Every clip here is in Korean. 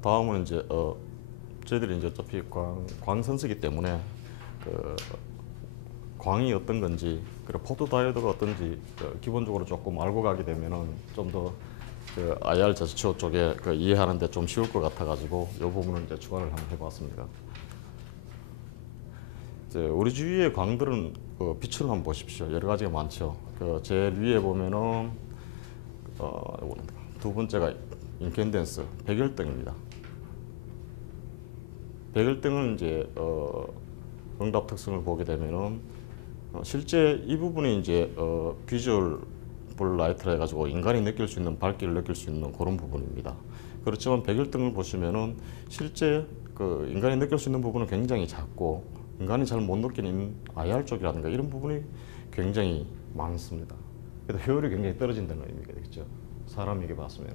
다음은 이제 저희들이 이제 어차피 광선수기 때문에 그 광이 어떤 건지 그리고 포토다이오드가 어떤지 기본적으로 조금 알고 가게 되면은 좀 더 그 IR 제스처 쪽에 이해하는데 좀 쉬울 것 같아가지고 이 부분을 이제 추가를 한번 해봤습니다. 이제 우리 주위의 광들은 빛을 한번 보십시오. 여러 가지가 많죠. 제일 위에 보면은 두 번째가 인캔덴스 백열등입니다. 백열등은 이제 응답 특성을 보게 되면은 실제 이 부분이 이제 비주얼 라이트라 해가지고 인간이 느낄 수 있는 밝기를 느낄 수 있는 그런 부분입니다. 그렇지만 백열등을 보시면은 실제 인간이 느낄 수 있는 부분은 굉장히 작고 인간이 잘 못 느끼는 IR 쪽이라든가 이런 부분이 굉장히 많습니다. 그래서 효율이 굉장히 떨어진다는 의미가 되겠죠. 사람에게 봤으면.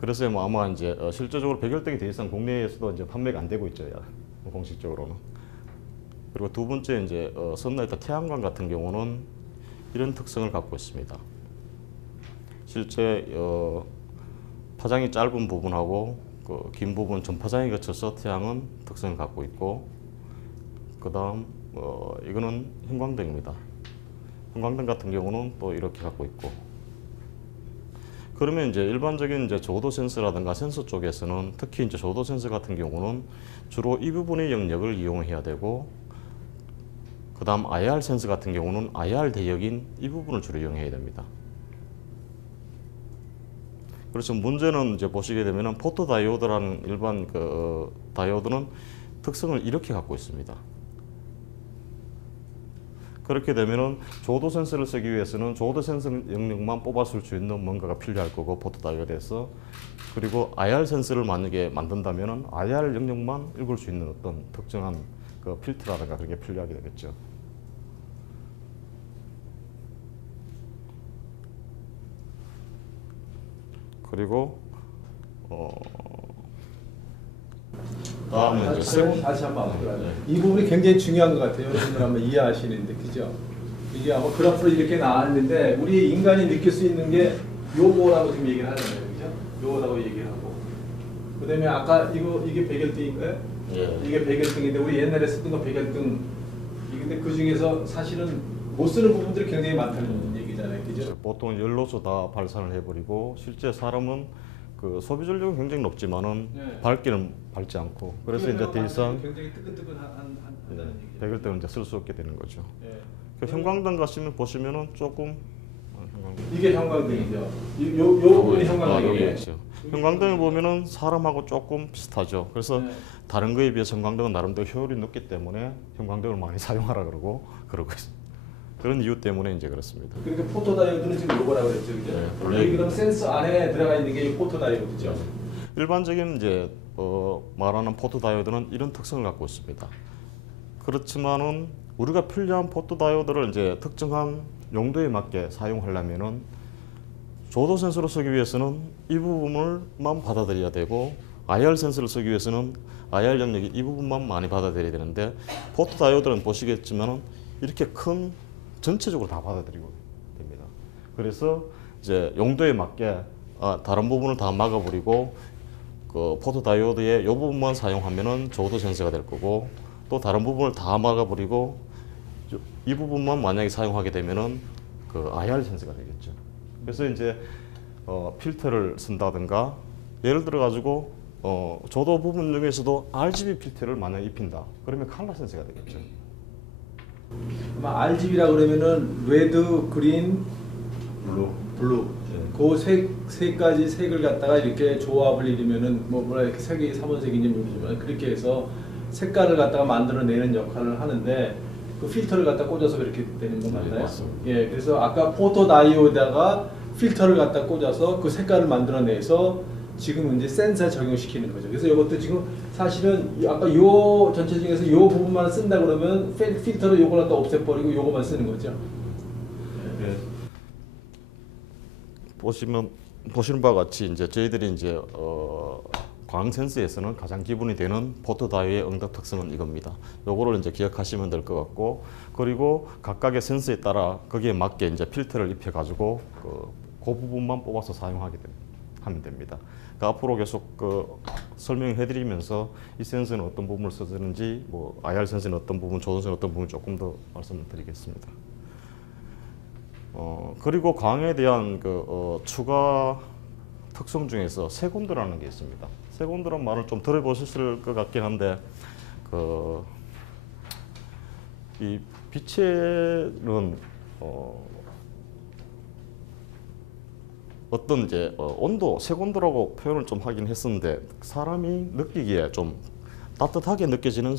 그래서 뭐 아마 이제 실제적으로 백열등이 더 이상 국내에서도 이제 판매가 안 되고 있죠. 공식적으로는. 그리고 두 번째 이제 선라이트 태양광 같은 경우는 이런 특성을 갖고 있습니다. 실제 파장이 짧은 부분하고 긴 부분 전파장이 거쳐서 태양은 특성을 갖고 있고, 그 다음 이거는 형광등입니다. 형광등 같은 경우는 또 이렇게 갖고 있고. 그러면 이제 일반적인 이제 저도 센서라든가 센서 쪽에서는 특히 이제 저도 센서 같은 경우는 주로 이 부분의 영역을 이용해야 되고, 그 다음 IR 센서 같은 경우는 IR 대역인 이 부분을 주로 이용해야 됩니다. 그래서 문제는 이제 보시게 되면은 포토다이오드라는 일반 다이오드는 특성을 이렇게 갖고 있습니다. 그렇게 되면은 조도 센서를 쓰기 위해서는 조도 센서 영역만 뽑았을 수 있는 뭔가가 필요할 거고, 포토다이오드에서. 그리고 IR 센서를 만약에 만든다면은 IR 영역만 읽을 수 있는 어떤 특정한 필터라든가 그런 게 필요하게 되겠죠. 그리고 다음은 이제 다시 한번 이 부분이 굉장히 중요한 것 같아요. 여러분들 한번 이해하시는데, 그죠? 이게 아마 그래프로 이렇게 나왔는데 우리 인간이 느낄 수 있는 게 요거라고 지금 얘기를 하잖아요, 그죠? 요거라고 얘기를 하고. 그다음에 아까 이게 백열등인가요? 예. 이게 백열등인데 우리 옛날에 쓰던 거 백열등. 근데 그 중에서 사실은 못 쓰는 부분들이 굉장히 많다는 얘기잖아요, 그죠? 보통 열로서 다 발산을 해버리고, 실제 사람은 소비 전력은 굉장히 높지만은 네. 밝기는 밝지 않고, 그래서 이제 더 이상 굉장히 뜨끈뜨끈한다는 얘기죠. 백열등을 이제 쓸 수 없게 되는 거죠. 예. 형광등 보시면은 조금 이게 형광등이죠. 요 부분이 형광등이에요. 형광등을 보면은 사람하고 조금 비슷하죠. 그래서 네. 다른 거에 비해서 형광등은 나름대로 효율이 높기 때문에 형광등을 많이 사용하라 그러고 있습니다. 그런 이유 때문에 이제 그렇습니다. 그러니까 포토다이오드는 지금 요거라고 그랬죠, 그죠? 네, 여기 그럼 센서 안에 들어가 있는 게 이 포토다이오드죠. 일반적인 이제 말하는 포토다이오드는 이런 특성을 갖고 있습니다. 그렇지만은 우리가 필요한 포토다이오드를 이제 특정한 용도에 맞게 사용하려면은 조도 센서를 쓰기 위해서는 이 부분을만 받아들여야 되고, IR 센서를 쓰기 위해서는 IR 영역이 이 부분만 많이 받아들여야 되는데, 포토다이오드는 보시겠지만은 이렇게 큰 전체적으로 다 받아들이고 됩니다. 그래서 이제 용도에 맞게 다른 부분을 다 막아버리고 포토다이오드의 이 부분만 사용하면은 조도 센서가 될 거고, 또 다른 부분을 다 막아버리고 이 부분만 만약에 사용하게 되면은 IR 센서가 되겠죠. 그래서 이제 필터를 쓴다든가, 예를 들어 가지고 조도 부분 중에서도 RGB 필터를 만약 입힌다. 그러면 컬러 센서가 되겠죠. 아마 RGB라 그러면은 레드, 그린, 블루. 그 세 가지 색을 갖다가 이렇게 조합을 이루면은 뭐라 이렇게 색이 삼원색인지 모르지만 그렇게 해서 색깔을 갖다가 만들어내는 역할을 하는데, 그 필터를 갖다 꽂아서 그렇게 되는 거 맞나요? 맞습니다. 예, 그래서 아까 포토다이오드에다가 필터를 갖다 꽂아서 그 색깔을 만들어내서 지금 이제 센서에 적용시키는 거죠. 그래서 이것도 지금 사실은 아까 요 전체 중에서 요 부분만 쓴다 그러면 필터로 요걸 갖다 없애버리고 요거만 쓰는 거죠. 네. 보시는 바와 같이 이제 저희들이 이제 광 센서에서는 가장 기본이 되는 포토다이오의 응답 특성은 이겁니다. 요거를 이제 기억하시면 될 것 같고, 그리고 각각의 센서에 따라 거기에 맞게 이제 필터를 입혀 가지고 그 부분만 뽑아서 사용하게 됩니다. 하면 됩니다. 그러니까 앞으로 계속 설명해드리면서 이 센서는 어떤 부분을 써주는지, 뭐 IR 센서는 어떤 부분, 조선소는 어떤 부분 조금 더 말씀을 드리겠습니다. 그리고 광에 대한 추가 특성 중에서 세곤도라는 게 있습니다. 세곤도란 말을 좀 들어보셨을 것 같긴 한데, 이 빛에는 어떤 이제 온도, 색온도라고 표현을 좀 하긴 했었는데, 사람이 느끼기에 좀 따뜻하게 느껴지는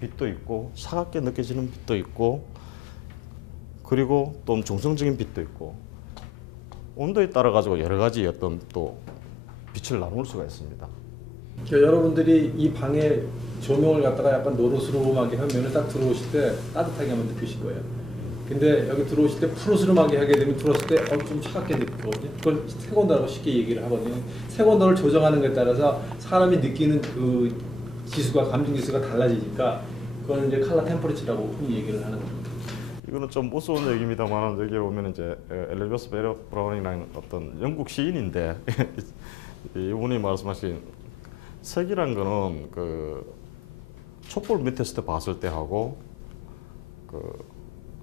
빛도 있고, 차갑게 느껴지는 빛도 있고, 그리고 또 중성적인 빛도 있고, 온도에 따라 가지고 여러 가지 어떤 또 빛을 나눌 수가 있습니다. 그러니까 여러분들이 이 방에 조명을 갖다가 약간 노르스름하게 하면은 딱 들어오실 때 따뜻하게 한번 느끼실 거예요. 근데 여기 들어오실 때 푸르스름하게 하게 되면 들어왔을 때 좀 차갑게 느끼거든요. 그걸 색온도라고 쉽게 얘기를 하거든요. 색온도를 조정하는 것에 따라서 사람이 느끼는 그 지수가, 감정 지수가 달라지니까 그건 이제 컬러 템퍼리처라고 흔히 얘기를 하는 겁니다. 이거는 좀 무서운 얘기입니다만, 여기 보면 이제 엘리자베스 베러 브라운이라는 어떤 영국 시인인데 이분이 말씀하신 색이란 거는 촛불 밑에서 봤을 때 하고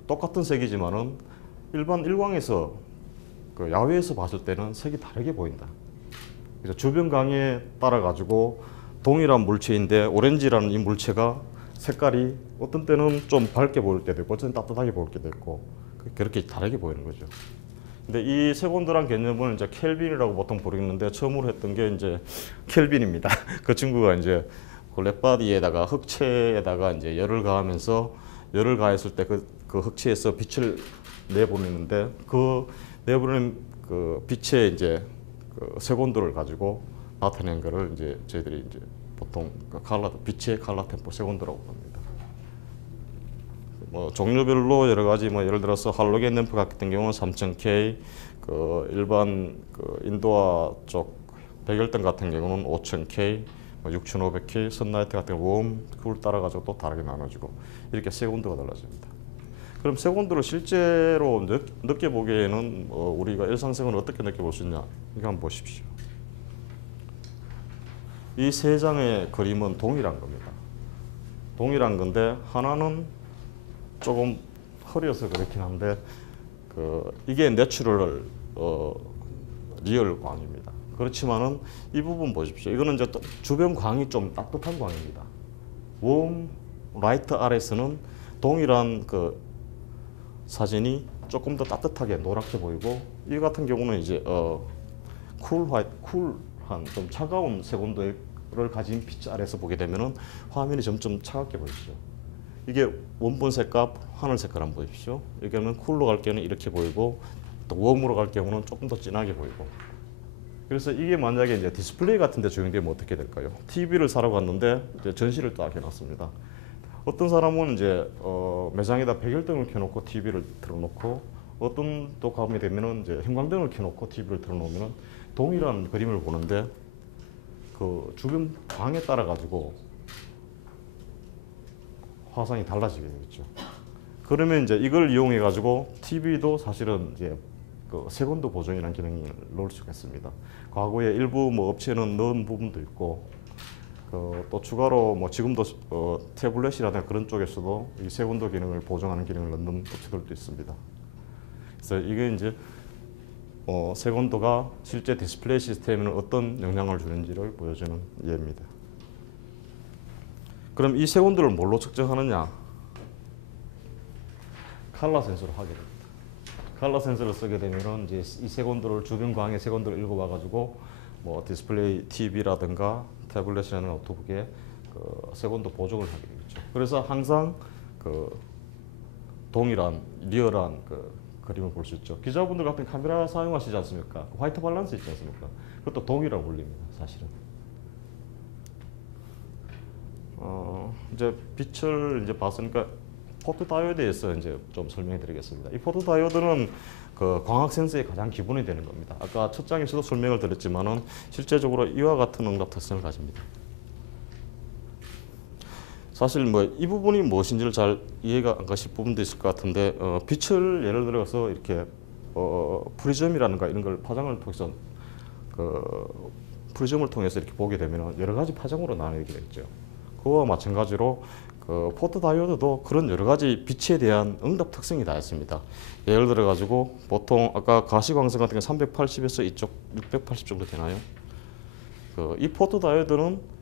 똑같은 색이지만은 일반 일광에서 야외에서 봤을 때는 색이 다르게 보인다. 그래서 주변 강에 따라 가지고 동일한 물체인데 오렌지라는 이 물체가 색깔이 어떤 때는 좀 밝게 보일 때도 있고, 어떤 때는 따뜻하게 보일 때도 있고, 그렇게 다르게 보이는 거죠. 근데 이 색온도란 개념을 이제 켈빈이라고 보통 부르는데, 처음으로 했던 게 이제 켈빈입니다. 그 친구가 이제 랩바디에다가 흑채에다가 이제 열을 가하면서, 열을 가했을 때 그 흑채에서 빛을 내보내는데, 그 내보내는 그 빛의 이제 색온도를 가지고 나타낸 거를 이제 저희들이 이제 보통 빛의 컬러 템포 색온도라고 합니다. 뭐 종류별로 여러 가지, 뭐 예를 들어서 할로겐 램프 같은 경우는 3000K, 일반 인도화 쪽 백열등 같은 경우는 5000K, 6500K, 선라이트 같은 경우 그걸 따라 가지고 또 다르게 나눠지고, 이렇게 색온도가 달라집니다. 그럼 색온도를 실제로 느껴보기에는 우리가 일상생활을 어떻게 느껴볼 수 있냐, 이거 한번 보십시오. 이 세 장의 그림은 동일한 겁니다. 동일한 건데 하나는 조금 흐려서 그렇긴 한데 이게 내추럴 리얼 광입니다. 그렇지만은 이 부분 보십시오. 이거는 이제 또 주변 광이 좀 따뜻한 광입니다. 웜 라이트 아래서는 동일한 사진이 조금 더 따뜻하게 노랗게 보이고, 이 같은 경우는 이제 쿨한 좀 차가운 색온도를 가진 빛 아래서 보게 되면은 화면이 점점 차갑게 보이죠. 이게 원본 색깔, 하늘 색깔 한번 보십시오. 여기는 쿨로 갈 경우는 이렇게 보이고, 또 웜으로 갈 경우는 조금 더 진하게 보이고. 그래서 이게 만약에 이제 디스플레이 같은 데 적용되면 어떻게 될까요? TV를 사러 갔는데 이제 전시를 딱 해놨습니다. 어떤 사람은 이제 매장에다 백열등을 켜놓고 TV를 틀어놓고, 어떤 또 가게 되면은 이제 형광등을 켜놓고 TV를 틀어놓으면은 동일한 그림을 보는데 그 주변 광에 따라 가지고 화상이 달라지게 되겠죠. 그러면 이제 이걸 이용해 가지고 TV도 사실은 이제 색온도 보정이라는 기능을 넣을 수가 있습니다. 과거에 일부 뭐 업체는 넣은 부분도 있고, 또 추가로 뭐 지금도 태블릿이라든가 그런 쪽에서도 이 색온도 기능을 보정하는 기능을 넣는 업체들도 있습니다. 그래서 이게 이제 색온도가 실제 디스플레이 시스템에는 어떤 영향을 주는지를 보여주는 예입니다. 그럼 이 색온도를 뭘로 측정하느냐? 컬러 센서로 하게 됩니다. 컬러 센서를 쓰게 되면은 이제 이 색온도를, 주변 광의 색온도를 읽어봐 가지고 뭐 디스플레이 TV라든가 태블릿이라는 노트북에 색온도 보정을 하게 되겠죠. 그래서 항상 동일한 리얼한 그림을 볼 수 있죠. 기자분들 같은 카메라 사용하시지 않습니까? 화이트 밸런스 있지 않습니까? 그것도 동이라고 불립니다, 사실은. 이제 빛을 이제 봤으니까 포토 다이오드에서 이제 좀 설명해 드리겠습니다. 이 포토 다이오드는 광학 센서의 가장 기본이 되는 겁니다. 아까 첫 장에서도 설명을 드렸지만은 실제적으로 이와 같은 응답 특성을 가집니다. 사실 뭐 이 부분이 무엇인지를 잘 이해가 안 가실 부분도 있을 것 같은데, 빛을 예를 들어서 이렇게 프리즘이라든가 이런 걸 파장을 통해서 그 프리즘을 통해서 이렇게 보게 되면 여러 가지 파장으로 나뉘게 되겠죠. 그와 마찬가지로 그 포토다이오드도 그런 여러 가지 빛에 대한 응답 특성이 다 있습니다. 예를 들어 가지고 보통 아까 가시광선 같은 게 380에서 이쪽 680 정도 되나요? 이 포토다이오드는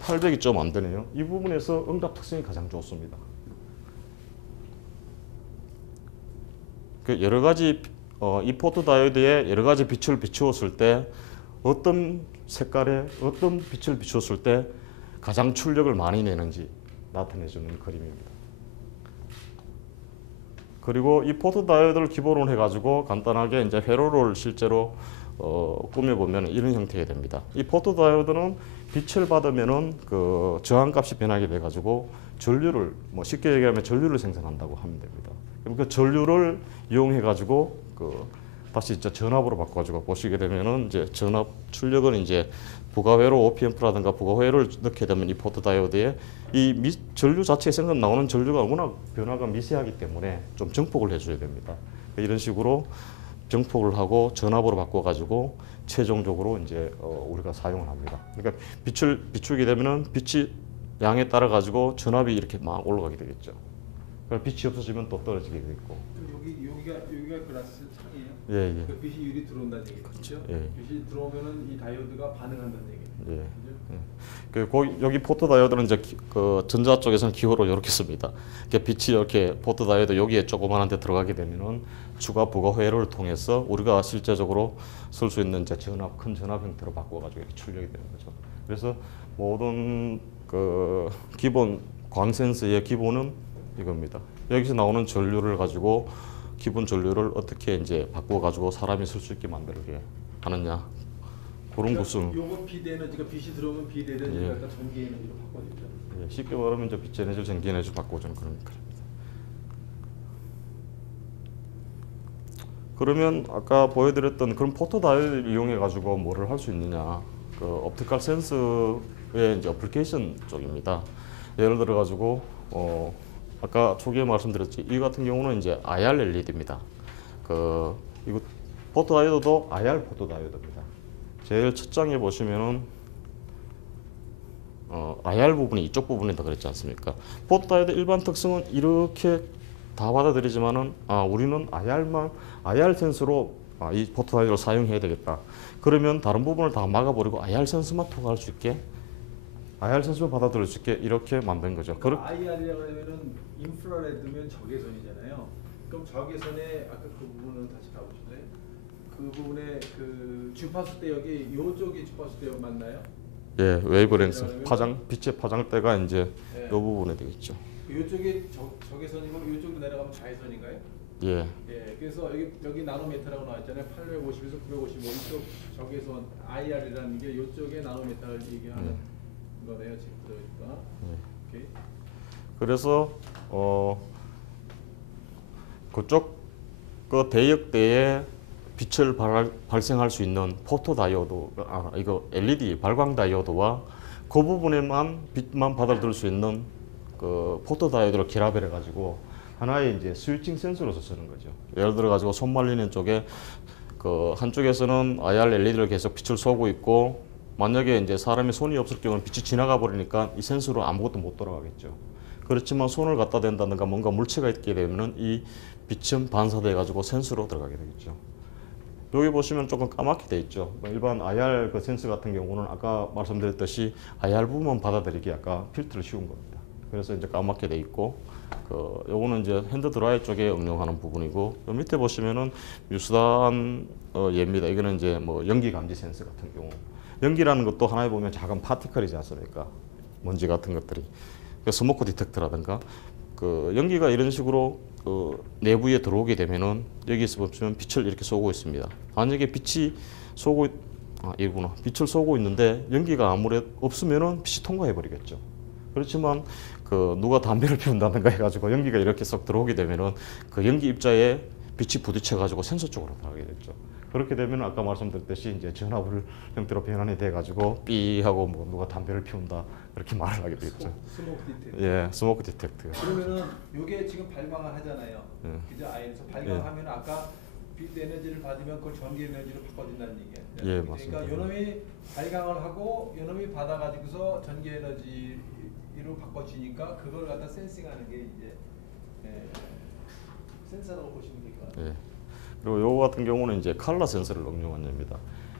800이 좀 안 되네요. 이 부분에서 응답 특성이 가장 좋습니다. 그 여러 가지 이 포토다이오드에 여러 가지 빛을 비추었을 때 어떤 색깔에 어떤 빛을 비추었을 때 가장 출력을 많이 내는지 나타내주는 그림입니다. 그리고 이 포토다이오드를 기본으로 해가지고 간단하게 이제 회로를 실제로 꾸며보면 이런 형태가 됩니다. 이 포토다이오드는 빛을 받으면은 그 저항값이 변하게 돼가지고 전류를 뭐 쉽게 얘기하면 전류를 생산한다고 하면 됩니다. 그럼 그 전류를 이용해가지고 다시 이제 전압으로 바꿔가지고 보시게 되면은 이제 전압 출력은 이제 부가회로 OPM프라든가 부가회로를 넣게 되면 이 포토다이오드에 전류 자체에 생각 나오는 전류가 워낙 변화가 미세하기 때문에 좀 증폭을 해줘야 됩니다. 이런 식으로 증폭을 하고 전압으로 바꿔가지고 최종적으로 이제 우리가 사용을 합니다. 그러니까 빛을 비추게 되면은 빛이 양에 따라 가지고 전압이 이렇게 막 올라가게 되겠죠. 그럼 빛이 없어지면 또 떨어지게 되고. 여기가 글라스 창이에요. 예, 예. 그 빛이 유리 들어온다는 얘기죠. 예. 빛이 들어오면은 이 다이오드가 반응한다는 얘기죠. 예. 여기 포토다이오드는 이제 그 전자 쪽에서는 기호로 이렇게 씁니다. 빛이 이렇게 포토다이오드 여기에 조그만한 데 들어가게 되면은 추가 부가 회로를 통해서 우리가 실제적으로 쓸 수 있는 이제 큰 전압 형태로 바꿔가지고 이렇게 출력이 되는 거죠. 그래서 모든 그 기본 광 센서의 기본은 이겁니다. 여기서 나오는 전류를 가지고 기본 전류를 어떻게 이제 바꿔가지고 사람이 쓸 수 있게 만들게 하느냐. 그런 구성. 요거 비대 에너지가 빛이 들어오면 비대 에너지가 예. 약간 전기 에너지로 바꿔주죠. 예, 쉽게 말하면 이제 빛 에너지를 전기 에너지로 바꿔주는 그런 역할입니다. 그러면 아까 보여드렸던 그런 포토다이오드를 이용해 가지고 뭐를 할 수 있느냐? 그 옵티컬 센서의 이제 어플리케이션 쪽입니다. 예를 들어 가지고 아까 초기에 말씀드렸지 이 같은 경우는 이제 IR LED입니다. 이거 포토다이오드도 IR 포토다이오드입니다. 제일 첫 장에 보시면은 IR 부분이 이쪽 부분이다 그랬지 않습니까? 포토다이오드 일반 특성은 이렇게 다 받아들이지만은 우리는 IR 센서로 이 포토다이오드를 사용해야 되겠다. 그러면 다른 부분을 다 막아버리고 IR 센서만 통과할 수 있게 IR 센서만 받아들일 수 있게 이렇게 만든 거죠. 그러니까 IR이라고 하면은 인프라레드면 적외선이잖아요. 그럼 적외선에 아까 그 부분을 다시 가보실래요? 그 부분에 그 주파수 대역이 이쪽이 주파수 대역 맞나요? 예, 웨이브랭스 빛의 파장대가 이제 네. 이 부분에 되겠죠. 이쪽이 적외선이고 이쪽으로 내려가면 자외선인가요? 예. 예, 그래서 여기 나노미터라고 나왔잖아요. 850에서 955 이쪽 적외선 IR이라는 게 이쪽에 나노미터를 얘기하는 거네요. 지금 들어있다. 오케이. 그래서 그쪽 그 대역대에 빛을 발생할 수 있는 포토다이오드, 이거 LED 발광 다이오드와 그 부분에만 빛만 받아들일 수 있는 그 포토다이오드를 결합해 가지고 하나의 이제 스위칭 센서로서 쓰는 거죠. 예를 들어 가지고 손 말리는 쪽에 그 한쪽에서는 IR LED를 계속 빛을 쏘고 있고 만약에 이제 사람이 손이 없을 경우는 빛이 지나가 버리니까 이 센서로 아무것도 못 돌아가겠죠. 그렇지만 손을 갖다 댄다든가 뭔가 물체가 있게 되면은 이 빛은 반사돼 가지고 센서로 들어가게 되겠죠. 여기 보시면 조금 까맣게 돼 있죠. 일반 IR 그 센서 같은 경우는 아까 말씀드렸듯이 IR 부분만 받아들이기 아까 필터를 씌운 겁니다. 그래서 이제 까맣게 돼 있고 요거는 이제 핸드 드라이 쪽에 응용하는 부분이고 요 밑에 보시면은 유수단 예입니다. 이거는 이제 뭐 연기 감지 센서 같은 경우 연기라는 것도 하나에 보면 작은 파티클이지 않습니까? 먼지 같은 것들이 스모크 디텍터라든가 연기가 이런 식으로 내부에 들어오게 되면은 여기서 보시면 빛을 이렇게 쏘고 있습니다. 만약에 빛을 쏘고 있는데 연기가 아무래도 없으면은 빛이 통과해 버리겠죠. 그렇지만 누가 담배를 피운다든가 해가지고 연기가 이렇게 쏙 들어오게 되면은 그 연기 입자에 빛이 부딪혀 가지고 센서 쪽으로 가게 됐죠. 그렇게 되면 아까 말씀드렸듯이 이제 전압을 형태로 변환이 돼 가지고 삐 하고 뭐 누가 담배를 피운다 이렇게 말을 하게 되겠죠. 스모크 디텍터. 예, 스모크 디텍터. 그러면은 이게 지금 발광을 하잖아요. 예. 그죠? 아이에서 발광하면 아까 필드 에너지를 받으면 그걸 전기 에너지로 바꿔준다는 얘기예요. 예, 맞습니다. 그러니까 요놈이 발광을 하고 요놈이 받아가지고서 전기 에너지로 바꿔주니까 그걸 갖다 센싱하는 게 이제 센서라고 보시면 될 것 같아요. 예. 그리고 요거 같은 경우는 이제 컬러 센서를 응용한 겁니다.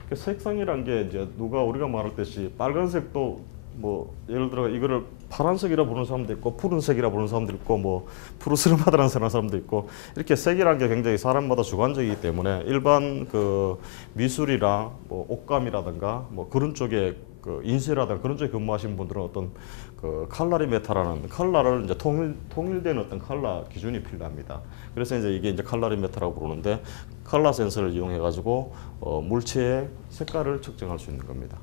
그 색상이란 게 이제 우리가 말했듯이 빨간색도 뭐 예를 들어 이거를 파란색이라 부르는 사람도 있고 푸른색이라 부르는 사람도 있고 뭐 푸르스름하다는 사람도 있고 이렇게 색이란 게 굉장히 사람마다 주관적이기 때문에 일반 그 미술이나 뭐 옷감이라든가 뭐 그런 쪽에 그 인쇄라든가 그런 쪽에 근무하시는 분들은 어떤 그 컬러리 메타라는 컬러를 이제 통일된 어떤 컬러 기준이 필요합니다. 그래서 이제 이게 이제 컬러리 메타라고 부르는데 컬러 센서를 이용해 가지고 물체의 색깔을 측정할 수 있는 겁니다.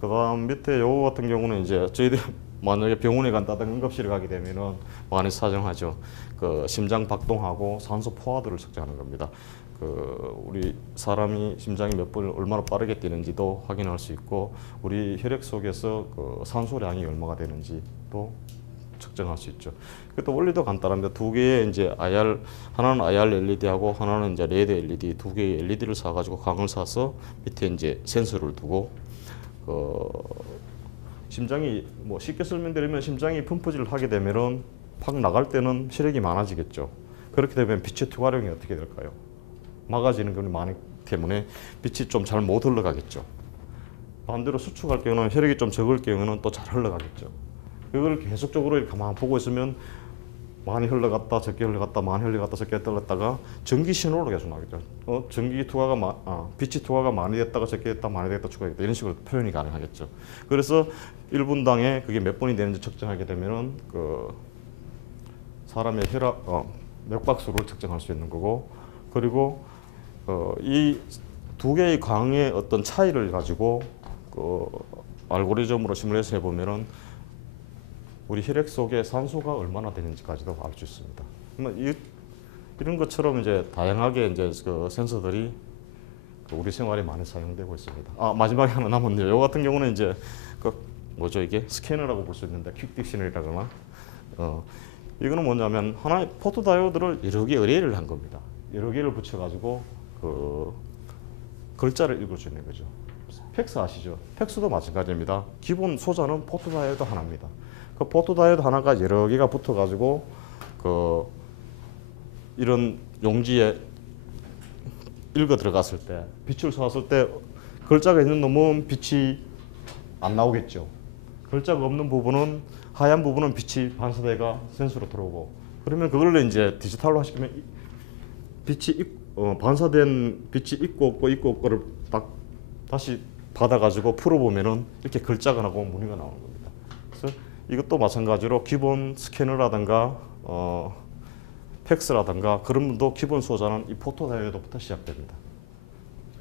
그다음 밑에 요거 같은 경우는 이제 저희들 만약에 병원에 간다든가 응급실에 가게 되면은 많이 사용하죠. 그 심장 박동하고 산소 포화도를 측정하는 겁니다. 그 우리 사람이 심장이 몇 번 얼마나 빠르게 뛰는지도 확인할 수 있고 우리 혈액 속에서 그 산소량이 얼마가 되는지도 측정할 수 있죠. 그것도 원리도 간단합니다. 두 개의 이제 하나는 IR LED하고 하나는 이제 레드 LED 두 개의 LED를 사가지고 광을 사서 밑에 이제 센서를 두고 심장이 뭐 쉽게 설명드리면 심장이 펌프질을 하게 되면은 팍 나갈 때는 혈액이 많아지겠죠. 그렇게 되면 빛의 투과량이 어떻게 될까요? 막아지는 경우가 많기 때문에 빛이 좀 잘 못 흘러가겠죠. 반대로 수축할 경우는 혈액이 좀 적을 경우는 또 잘 흘러가겠죠. 그걸 계속적으로 이렇게 가만 보고 있으면 많이 흘러갔다 적게 흘러갔다 많이 흘러갔다 적게 흘러갔다가 전기 신호로 계속 나겠죠. 전기 투과가 빛이 투과가 많이 됐다가 적게 됐다 많이 됐다 적게 됐다 이런 식으로 표현이 가능하겠죠. 그래서 1분당에 그게 몇 번이 되는지 측정하게 되면은 그 사람의 맥박수를 측정할 수 있는 거고 그리고 이 두 개의 광의 어떤 차이를 가지고 그 알고리즘으로 시뮬레이션 해보면은 우리 혈액 속에 산소가 얼마나 되는지까지도 알 수 있습니다. 이런 것처럼 이제 다양하게 이제 그 센서들이 우리 생활에 많이 사용되고 있습니다. 마지막에 하나 남았네요. 요 같은 경우는 이제 그 뭐죠 이게 스캐너라고 볼 수 있는데 퀵 딕셔너리라거나 이거는 뭐냐면 하나의 포토 다이오드를 여러 개 의뢰를 한 겁니다. 여러 개를 붙여가지고 그 글자를 읽을 수 있는 거죠. 팩스 아시죠? 팩스도 마찬가지입니다. 기본 소자는 포토 다이오드 하나입니다. 그 포토 다이오드 하나가 여러 개가 붙어가지고 그 이런 용지에 읽어 들어갔을 때 빛을 쏘았을 때 글자가 있는 놈은 빛이 안 나오겠죠. 글자가 없는 부분은 하얀 부분은 빛이 반사대가 센서로 들어오고 그러면 그걸 이제 디지털로 하시면 반사된 빛이 있고 없고를 딱 다시 받아가지고 풀어보면은 이렇게 글자가 나고 무늬가 나오는 겁니다. 그래서 이것도 마찬가지로 기본 스캐너라든가 팩스라든가 그런 분도 기본 소자는 이 포토 다이오드부터 시작됩니다.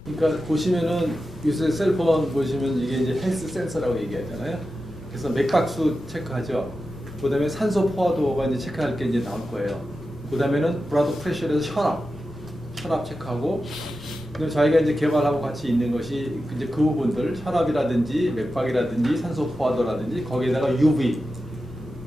그러니까 보시면은 요새 셀폰 보시면 이게 이제 헬스 센서라고 얘기하잖아요. 그래서 맥박수 체크하죠. 그다음에 산소 포화도가 이제 체크할 게 이제 나올 거예요. 그다음에는 브라드 프레셔에서 혈압 체크하고 그다음 저희가 이제 개발하고 같이 있는 것이 이제 그 부분들 혈압이라든지 맥박이라든지 산소 포화도라든지 거기에다가 UV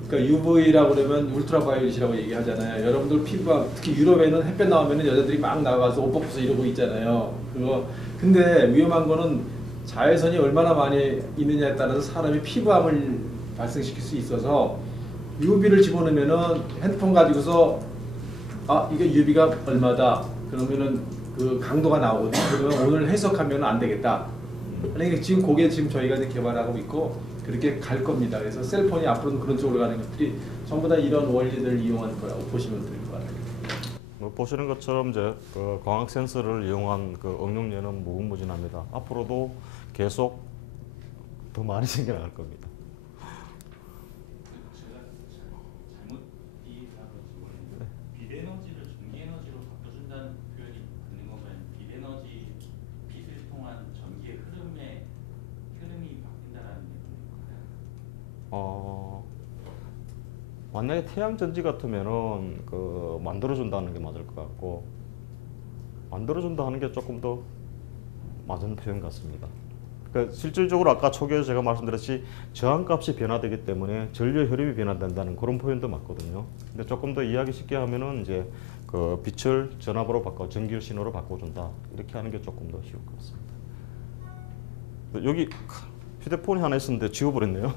그러니까 UV라고 그러면 울트라바이올릿이라고 얘기하잖아요. 여러분들 피부가 특히 유럽에는 햇볕 나오면은 여자들이 막 나가서 옷 벗고서 이러고 있잖아요. 그거 근데 위험한 거는 자외선이 얼마나 많이 있느냐에 따라서 사람이 피부암을 발생시킬 수 있어서 UV를 집어넣으면은 핸드폰 가지고서 이게 UV가 얼마다 그러면은 그 강도가 나오거든요. 그러면 오늘 해석하면 안 되겠다. 그러니까 지금 그게 지금 저희가 이제 개발하고 있고 그렇게 갈 겁니다. 그래서 셀폰이 앞으로는 그런 쪽으로 가는 것들이 전부 다 이런 원리들을 이용한 거라고 보시면 될 것 같아요. 보시는 것처럼 이제 그 광학 센서를 이용한 그 응용례는 무궁무진합니다. 앞으로도 계속 더 많이 생겨나갈 겁니다. 제가 잘못 이해하는지 모르겠는데 빛에너지를 전기에너지로 바꿔준다는 표현이 맞는 건가요? 빛에너지 빛을 통한 전기의 흐름이 바뀐다라는 얘기인가요? 만약에 태양 전지 같으면은 그 만들어준다는 게 맞을 것 같고 만들어준다 하는 게 조금 더 맞은 표현 같습니다. 그러니까 실질적으로 아까 초기에 제가 말씀드렸듯이 저항값이 변화되기 때문에 전류 흐름이 변화된다는 그런 표현도 맞거든요. 근데 조금 더 이해하기 쉽게 하면은 이제 그 빛을 전압으로 바꿔 전기 신호로 바꿔준다. 이렇게 하는 게 조금 더 쉬울 것 같습니다. 여기 휴대폰이 하나 있었는데 지워버렸네요.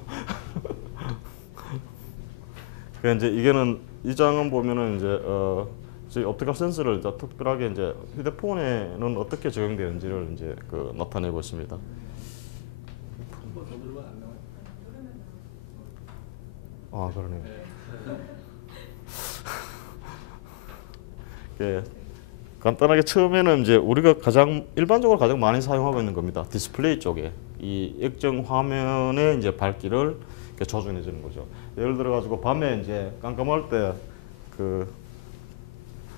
그 이제 이게는 이 장은 보면은 이제 저희 옵티컬 센서를 이제 특별하게 이제 휴대폰에는 어떻게 적용되는지를 이제 그 나타내고 있습니다. 한번 더 누르면 안 나와요? 아 그러네요. 예, 간단하게 처음에는 이제 우리가 일반적으로 가장 많이 사용하고 있는 겁니다. 디스플레이 쪽에 이 액정 화면에 이제 밝기를 이렇게 조정해 주는 거죠. 예를 들어 가지고 밤에 이제 깜깜할 때 그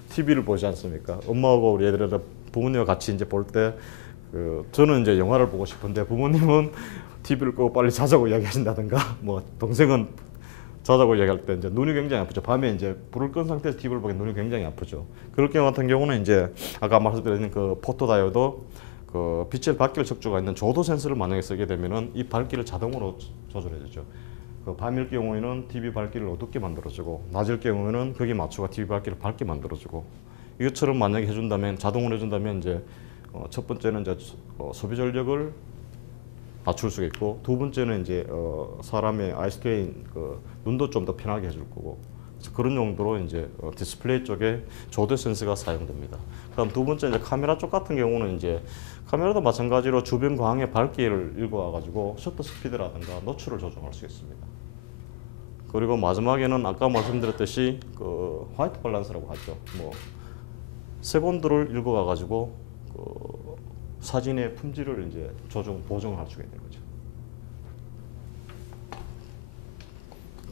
TV를 보지 않습니까? 엄마하고 우리 애들은 부모님과 같이 이제 볼 때 저는 이제 영화를 보고 싶은데 부모님은 TV를 끄고 빨리 자자고 이야기하신다든가 뭐 동생은 자자고 이야기할 때 이제 눈이 굉장히 아프죠. 밤에 이제 불을 끈 상태에서 TV를 보기엔 눈이 굉장히 아프죠. 그럴 경우 같은 경우는 이제 아까 말씀드린 그 포토다이오드 그 빛의 밝기를 척추가 있는 조도 센서를 만약에 쓰게 되면은 이 밝기를 자동으로 조절해 주죠. 그 밤일 경우에는 TV 밝기를 어둡게 만들어주고 낮일 경우에는 거기에 맞춰가 TV 밝기를 밝게 만들어주고 이것처럼 만약에 해준다면 자동으로 해준다면 이제 첫 번째는 이제 소비 전력을 낮출 수가 있고 두 번째는 이제 사람의 아이 스트레인 그 눈도 좀 더 편하게 해줄 거고 그래서 그런 용도로 이제 디스플레이 쪽에 조도 센서가 사용됩니다. 그다음 두 번째 이제 카메라 쪽 같은 경우는 이제 카메라도 마찬가지로 주변 광의 밝기를 읽어와 가지고 셔터 스피드라든가 노출을 조정할 수 있습니다. 그리고 마지막에는 아까 말씀드렸듯이 그 화이트 밸런스라고 하죠. 뭐 색온도를 읽어와 가지고 그 사진의 품질을 이제 보정할 수가 있는 거죠.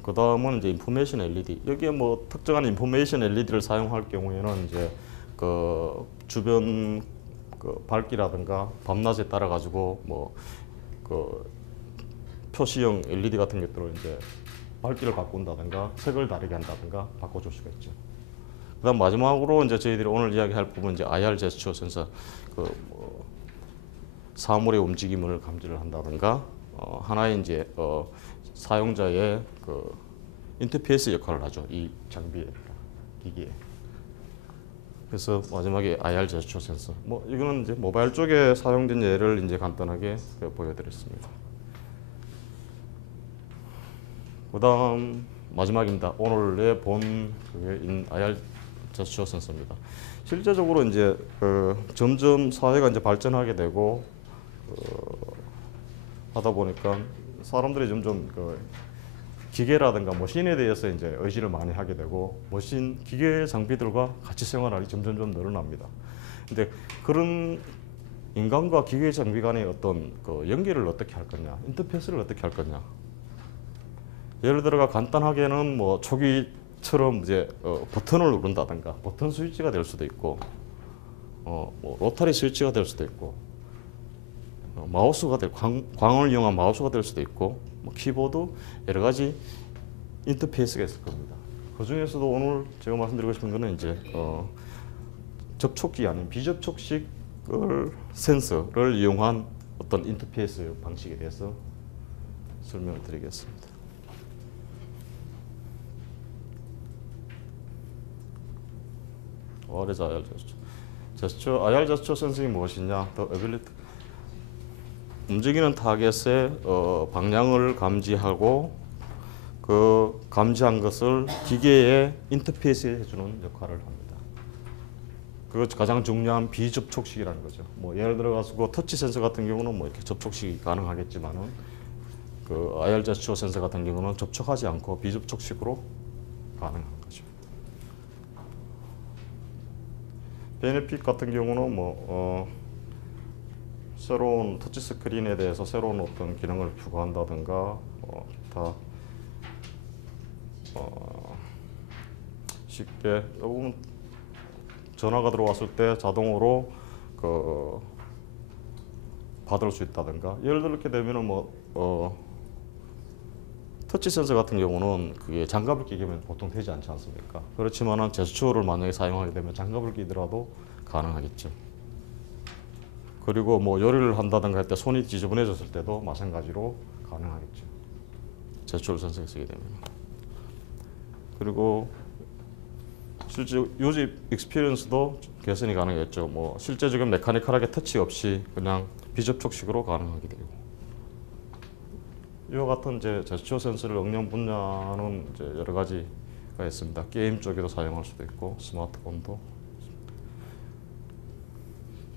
그 다음은 이제 인포메이션 LED. 여기에 뭐 특정한 인포메이션 LED를 사용할 경우에는 이제 그 주변 그 밝기라든가 밤낮에 따라 가지고 뭐 그 표시형 LED 같은 것들을 이제 밝기를 바꾼다든가 색을 다르게 한다든가 바꿔줄 수가 있죠. 그다음 마지막으로 이제 저희들이 오늘 이야기할 부분 이제 IR 제스처 센서 뭐 사물의 움직임을 감지를 한다든가 하나의 이제 사용자의 그 인터페이스 역할을 하죠. 이 장비에 기기에. 그래서 마지막에 IR 제스처 센서. 뭐 이거는 이제 모바일 쪽에 사용된 예를 이제 간단하게 보여드렸습니다. 그다음 마지막입니다. 오늘의 본 그게 IR 제스처 센서입니다. 실제적으로 이제 점점 사회가 이제 발전하게 되고 하다 보니까 사람들이 점점 기계라든가 머신에 대해서 이제 의지를 많이 하게 되고 머신 기계 장비들과 같이 생활하기 점점 늘어납니다. 근데 그런 인간과 기계 장비 간의 어떤 그 연결을 어떻게 할 거냐, 인터페이스를 어떻게 할 거냐. 예를 들어가 간단하게는 뭐 초기처럼 이제 버튼을 누른다든가 버튼 스위치가 될 수도 있고 뭐 로타리 스위치가 될 수도 있고 마우스가 광을 이용한 마우스가 될 수도 있고 뭐 키보드 여러 가지 인터페이스가 있을 겁니다. 그 중에서도 오늘 제가 말씀드리고 싶은 거는 이제 접촉기 아닌 비접촉식 센서를 이용한 어떤 인터페이스 방식에 대해서 설명을 드리겠습니다. What is IR 제스처? IR 제스처 센서이 무엇이냐? The ability 움직이는 타겟의 방향을 감지하고 그 감지한 것을 기계에 인터페이스해 주는 역할을 합니다. 그것 가장 중요한 비접촉식이라는 거죠. 뭐 예를 들어 가지고 터치 센서 같은 경우는 뭐 이렇게 접촉식이 가능하겠지만은 그 IR 제스처 센서 같은 경우는 접촉하지 않고 비접촉식으로 가능한 거죠. 베네핏 같은 경우는 뭐 새로운 터치 스크린에 대해서 새로운 어떤 기능을 부과한다든가 기타 쉽게 전화가 들어왔을 때 자동으로 받을 수 있다든가 예를 들어 이렇게 되면은 뭐 터치 센서 같은 경우는 그게 장갑을 끼면 보통 되지 않지 않습니까? 그렇지만은 제스처를 만약에 사용하게 되면 장갑을 끼더라도 가능하겠죠. 그리고 뭐 요리를 한다든가 할 때 손이 지저분해졌을 때도 마찬가지로 가능하겠죠. 제스처 센서를 쓰게 되면. 그리고 실제 유지 익스피리언스도 개선이 가능했죠. 뭐 실제적인 메카니컬하게 터치 없이 그냥 비접촉식으로 가능하게 되고. 이와 같은 이제 제스처 센서를 응용 분야는 이제 여러 가지가 있습니다. 게임 쪽에도 사용할 수도 있고 스마트폰도.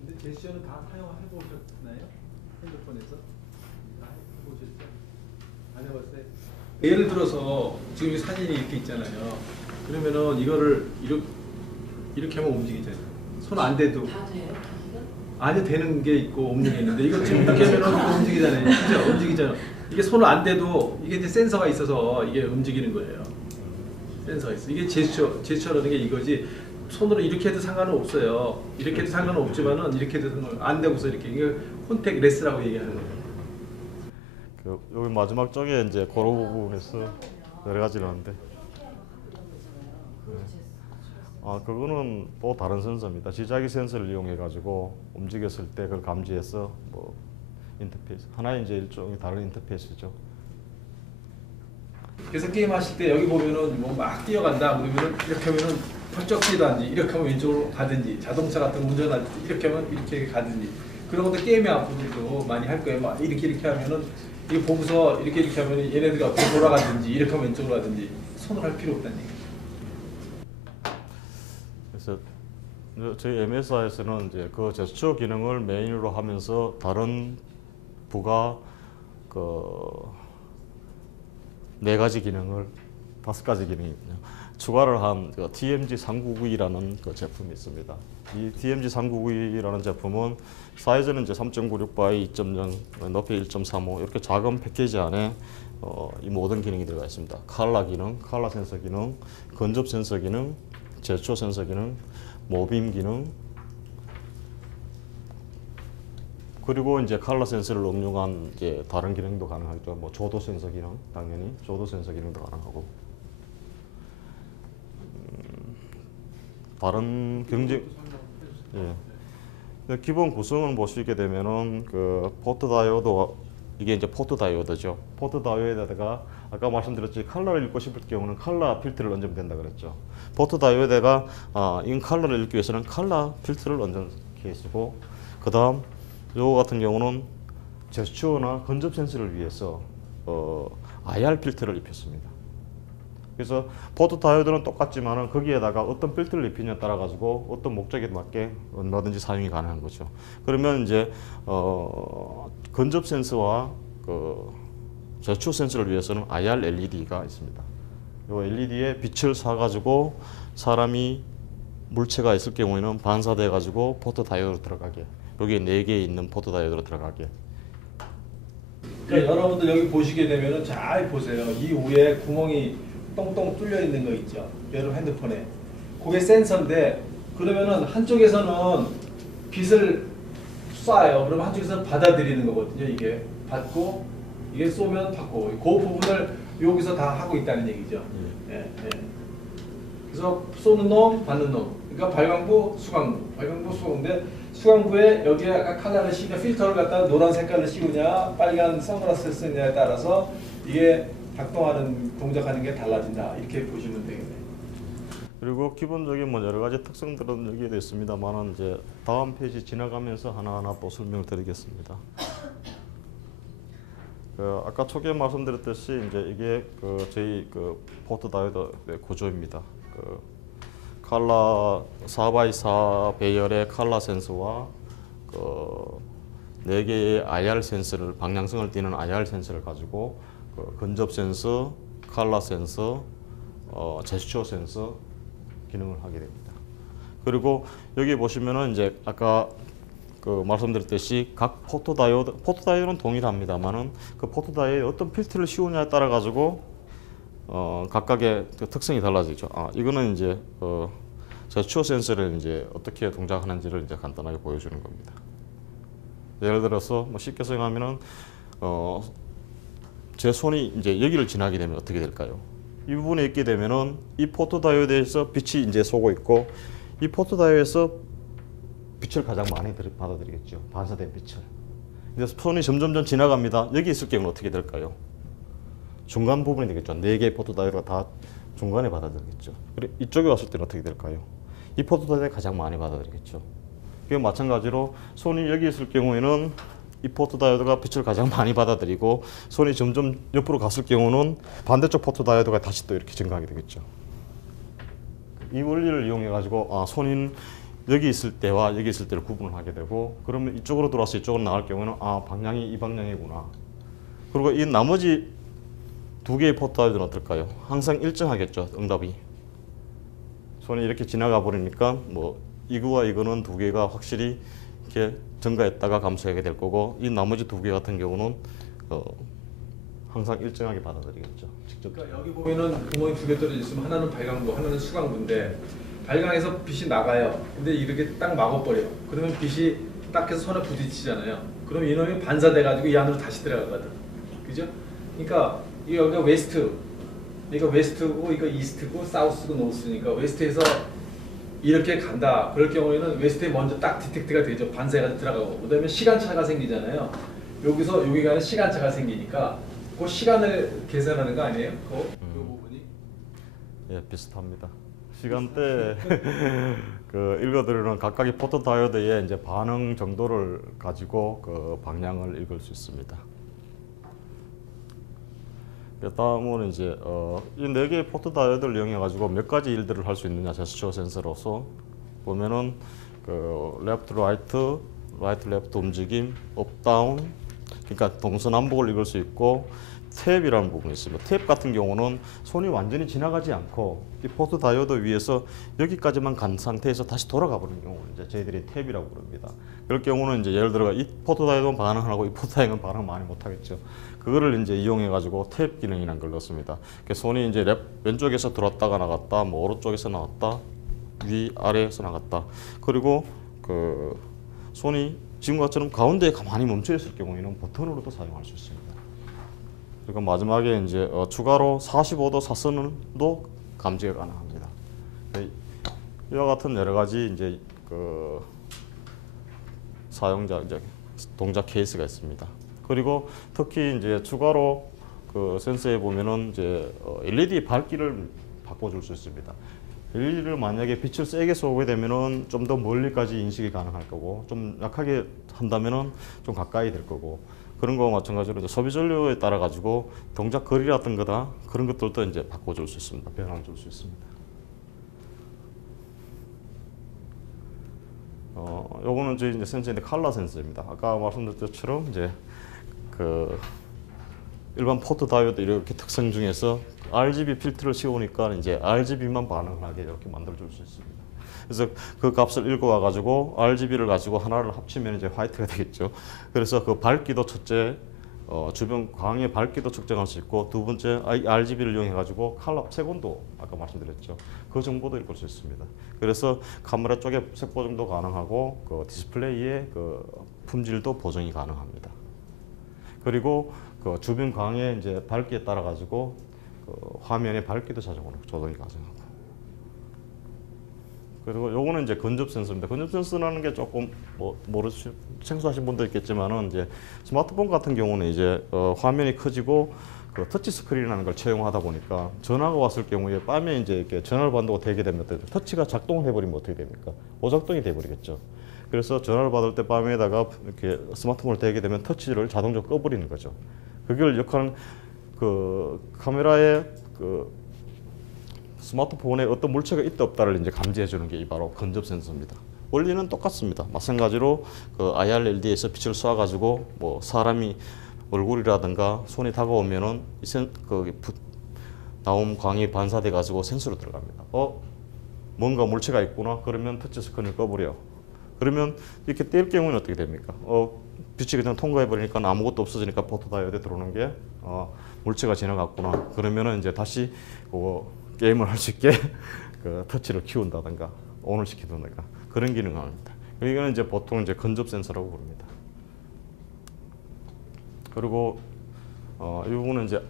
근데 제스처는 다 사용해 보셨나요? 핸드폰에서 다 해보셨죠? 안 해봤어요? 예를 들어서 지금 이 사진이 이렇게 있잖아요. 그러면은 이거를 이렇게 하면 움직이잖아요. 손 안 대도 다 돼요? 기기가? 안에 되는 게 있고 없는 게 있는데 이거 지금 이렇게 하면은 이거 움직이잖아요. 그죠? 움직이잖아요. 이게 손을 안 대도 이게 이제 센서가 있어서 이게 움직이는 거예요. 센서가 있어. 이게 제스처라는 게 이거지. 손으로 이렇게 해도 상관은 없어요. 이렇게 해도 상관은 없지만은 이렇게 해도 상관 안 되고서 이렇게 이게 콘택 레스라고 얘기하는 거예요. 그 여기 마지막 쪽에 이제 그런 부분에서 여러 가지를 하는데. 그거는 또 다른 센서입니다. 지자기 센서를 이용해 가지고 움직였을 때 그걸 감지해서 뭐 인터페이스 하나의 이제 일종의 다른 인터페이스죠. 그래서 게임 하실 때 여기 보면은 뭐 막 뛰어간다 그러면은 이렇게 하면은 펄쩍 뛰다든지 이렇게 하면 왼쪽으로 가든지 자동차 같은 거 운전할 때 이렇게 하면 이렇게 가든지 그런 것도 게임의 앞으로도 많이 할 거예요. 막 이렇게 하면은 이거 보고서 이렇게 하면 얘네들이 어떻게 돌아가든지 이렇게 하면 왼쪽으로 가든지 손을 할 필요 없다는 얘기예요. 그래서 저희 MSI에서는 이제 그 제스처 기능을 메인으로 하면서 다른 부가 네 가지 기능을 5가지 기능이거든요. 추가를 한 TMG 399이라는 그 제품이 있습니다. 이 TMG 399이라는 제품은 사이즈는 이제 3.96x 2.0, 높이 1.35 이렇게 작은 패키지 안에 이 모든 기능이 들어가 있습니다. 칼라 기능, 칼라 센서 기능, 건접 센서 기능, 제스처 센서 기능, 모빔 기능, 그리고 이제 칼라 센서를 응용한 이제 다른 기능도 가능하죠. 뭐 조도 센서 기능, 당연히 조도 센서 기능도 가능하고. 다른 경쟁 기본 구성을 보시게 되면은 그 포트 다이오드 이게 이제 포트 다이오드죠. 포트 다이오드에다가 아까 말씀드렸지 칼라를 읽고 싶을 경우는 칼라 필터를 얹으면 된다 그랬죠. 포트 다이오드가 이 칼라를 읽기 위해서는 칼라 필터를 얹은 케이스고, 그다음 요거 같은 경우는 제스처나 건접 센서를 위해서 IR 필터를 입혔습니다. 그래서 포트 다이오드는 똑같지만은 거기에다가 어떤 필터를 입히냐에 따라 가지고 어떤 목적에 맞게 얼마든지 사용이 가능한 거죠. 그러면 이제 건접 센서와 그 제스처 센서를 위해서는 IR LED가 있습니다. 이 LED에 빛을 쏴 가지고 사람이 물체가 있을 경우에는 반사돼 가지고 포트 다이오드로 들어가게. 여기 4개 있는 포트 다이오드로 들어가게. 그러니까 여러분들 여기 보시게 되면은 잘 보세요. 이 위에 구멍이 똥똥 뚫려 있는 거 있죠. 여러분 핸드폰에. 그게 센서인데 그러면은 한쪽에서는 빛을 쏴요. 그러면 한쪽에서는 받아들이는 거거든요. 이게 받고 이게 쏘면 받고 그 부분을 여기서 다 하고 있다는 얘기죠. 예. 그래서 쏘는 놈, 받는 놈. 그러니까 발광부, 수광부, 발광부, 수광부인데 수광부에 여기에 아까 칼라를 씌우냐 필터를 갖다 노란 색깔을 씌우냐 빨간 선글라스를 쓰느냐에 따라서 이게 작동하는 동작하는 게 달라진다 이렇게 보시면 되겠네요. 그리고 기본적인 뭐 여러 가지 특성들은 여기에 되어 있습니다만은 이제 다음 페이지 지나가면서 하나하나 또 설명을 드리겠습니다. 아까 초기에 말씀드렸듯이 이제 이게 저희 포트 다이오드 구조입니다. 칼라 4x4 배열의 칼라 센서와 4개의 IR 센서를 방향성을 띠는 IR 센서를 가지고 건접 센서, 칼라 센서, 제스처 센서 기능을 하게 됩니다. 그리고 여기 보시면은 이제 아까 말씀드렸듯이 각 포트 다이오드는 동일합니다만은 그 포트 다이오드에 어떤 필터를 씌우냐에 따라 가지고 각각의 특성이 달라지죠. 이거는 이제 제스처 센서를 이제 어떻게 동작하는지를 이제 간단하게 보여주는 겁니다. 예를 들어서 뭐 쉽게 설명하면은 제 손이 이제 여기를 지나게 되면 어떻게 될까요? 이 부분에 있게 되면은 이 포트 다이오드에서 빛이 이제 쏘고 있고 이 포트 다이오드에서 빛을 가장 많이 받아들이겠죠. 반사된 빛을. 그래서 손이 점점 지나갑니다. 여기 있을 경우는 어떻게 될까요? 중간 부분이 되겠죠. 4개의 포트 다이오드가 다 중간에 받아들이겠죠. 그리고 이쪽에 왔을 때는 어떻게 될까요? 이 포토다이오드가 가장 많이 받아들이겠죠. 그 마찬가지로 손이 여기 있을 경우에는 이 포토다이오드가 빛을 가장 많이 받아들이고 손이 점점 옆으로 갔을 경우는 반대쪽 포토다이오드가 다시 또 이렇게 증가하게 되겠죠. 이 원리를 이용해 가지고 손이 여기 있을 때와 여기 있을 때를 구분을 하게 되고 그러면 이쪽으로 들어와서 이쪽으로 나갈 경우에는 방향이 이 방향이구나. 그리고 이 나머지 두 개의 포토다이오드는 어떨까요? 항상 일정하겠죠. 응답이. 손이 이렇게 지나가 버리니까 뭐 이거와 이거는 두 개가 확실히 이렇게 증가했다가 감소하게 될 거고 이 나머지 두 개 같은 경우는 항상 일정하게 받아들이겠죠. 직접. 그러니까 여기 보면은 구멍이 두 개 떨어져 있으면 하나는 발광부, 하나는 수광부인데 발광에서 빛이 나가요. 근데 이렇게 딱 막아버려요. 그러면 빛이 딱 해서 손에 부딪히잖아요. 그럼 이놈이 반사돼가지고 이 안으로 다시 들어가거든. 그죠? 그러니까 여기가 웨스트, 이거 웨스트고 이거 이스트고 사우스고 노스니까 웨스트에서 이렇게 간다. 그럴 경우에는 웨스트에 먼저 딱 디텍트가 되죠. 반사가 들어가고 그다음에 시간차가 생기잖아요. 여기서 여기 가는 시간차가 생기니까 그 시간을 계산하는 거 아니에요? 그 부분이? 예, 비슷합니다. 시간대 그 읽어드리는 각각의 포토다이오드의 이제 반응 정도를 가지고 그 방향을 읽을 수 있습니다. 다음은 이제 이 네 개의 포토다이오드를 이용해 가지고 몇 가지 일들을 할 수 있느냐 제스처 센서로서 보면은 그 레프트 라이트, 라이트 레프트 움직임, 업 다운 그러니까 동서남북을 읽을 수 있고 탭이라는 부분이 있습니다. 탭 같은 경우는 손이 완전히 지나가지 않고 이 포토다이오드 위에서 여기까지만 간 상태에서 다시 돌아가 버리는 경우를 이제 저희들이 탭이라고 부릅니다. 그럴 경우는 이제 예를 들어 이 포토다이오드는 반응하고 이 포토다이오드는 반응 많이 못 하겠죠. 그거를 이제 이용해 가지고 탭 기능이라는 걸 넣습니다. 손이 이제 왼쪽에서 들어왔다가 나갔다, 뭐 오른쪽에서 나왔다, 위 아래에서 나갔다. 그리고 그 손이 지금처럼 가운데에 가만히 멈춰 있을 경우에는 버튼으로도 사용할 수 있습니다. 그리고 마지막에 이제 추가로 45도 사선도 감지가 가능합니다. 이와 같은 여러 가지 이제 그 사용자 이제 동작 케이스가 있습니다. 그리고 특히 이제 추가로 그 센서에 보면은 이제 LED 밝기를 바꿔줄 수 있습니다. LED를 만약에 빛을 세게 쏘게 되면은 좀 더 멀리까지 인식이 가능할 거고 좀 약하게 한다면은 좀 가까이 될 거고 그런 거와 마찬가지로 이제 소비 전류에 따라 가지고 동작 거리라든가 그런 것들도 이제 바꿔줄 수 있습니다. 변화를 줄 수 있습니다. 요거는 저희 이제 센서인데 컬러 센서입니다. 아까 말씀드렸던 것처럼 이제 그 일반 포토 다이오드 이렇게 특성 중에서 RGB 필터를 씌우니까 이제 RGB만 반응하게 이렇게 만들어 줄 수 있습니다. 그래서 그 값을 읽어와 가지고 RGB를 가지고 하나를 합치면 이제 화이트가 되겠죠. 그래서 그 밝기도 첫째 주변 광의 밝기도 측정할 수 있고 두 번째 RGB를 이용해 가지고 컬러 색온도 아까 말씀드렸죠. 그 정보도 읽을 수 있습니다. 그래서 카메라 쪽에 색 보정도 가능하고 그 디스플레이의 그 품질도 보정이 가능합니다. 그리고 그 주변 광의 이제 밝기에 따라 가지고 그 화면의 밝기도 자동으로 조정이 가능하고. 그리고 요거는 이제 건접 센서입니다. 건접 센서라는 게 조금 생소하신 분도 있겠지만은 이제 스마트폰 같은 경우는 이제 화면이 커지고 그 터치 스크린이라는 걸 채용하다 보니까 전화가 왔을 경우에 밤에 이제 이렇게 전화를 받는다고 되게 되면 터치가 작동을 해버리면 어떻게 됩니까? 오작동이 돼버리겠죠. 그래서 전화를 받을 때 밤에다가 이렇게 스마트폰을 대게 되면 터치를 자동적으로 꺼버리는 거죠. 그걸 역할은 그 카메라의 그 스마트폰에 어떤 물체가 있다 없다를 이제 감지해 주는 게 바로 건접 센서입니다. 원리는 똑같습니다. 마찬가지로 그 IR-LED에서 빛을 쏴 가지고 뭐 사람이 얼굴이라든가 손이 다가오면은 나온 광이 반사돼 가지고 센서로 들어갑니다. 뭔가 물체가 있구나. 그러면 터치 스크린을 꺼버려. 그러면 이렇게 뗄 경우는 어떻게 됩니까? 빛이 그냥 통과해 버리니까 아무것도 없어지니까 포토다이오드에 들어오는 게 물체가 지나갔구나. 그러면은 이제 다시 게임을 할 수 있게 그 터치를 키운다든가 온을 시키든가 그런 기능을 합니다. 이거는 이제 보통 이제 건접 센서라고 부릅니다. 그리고 이 부분은 이제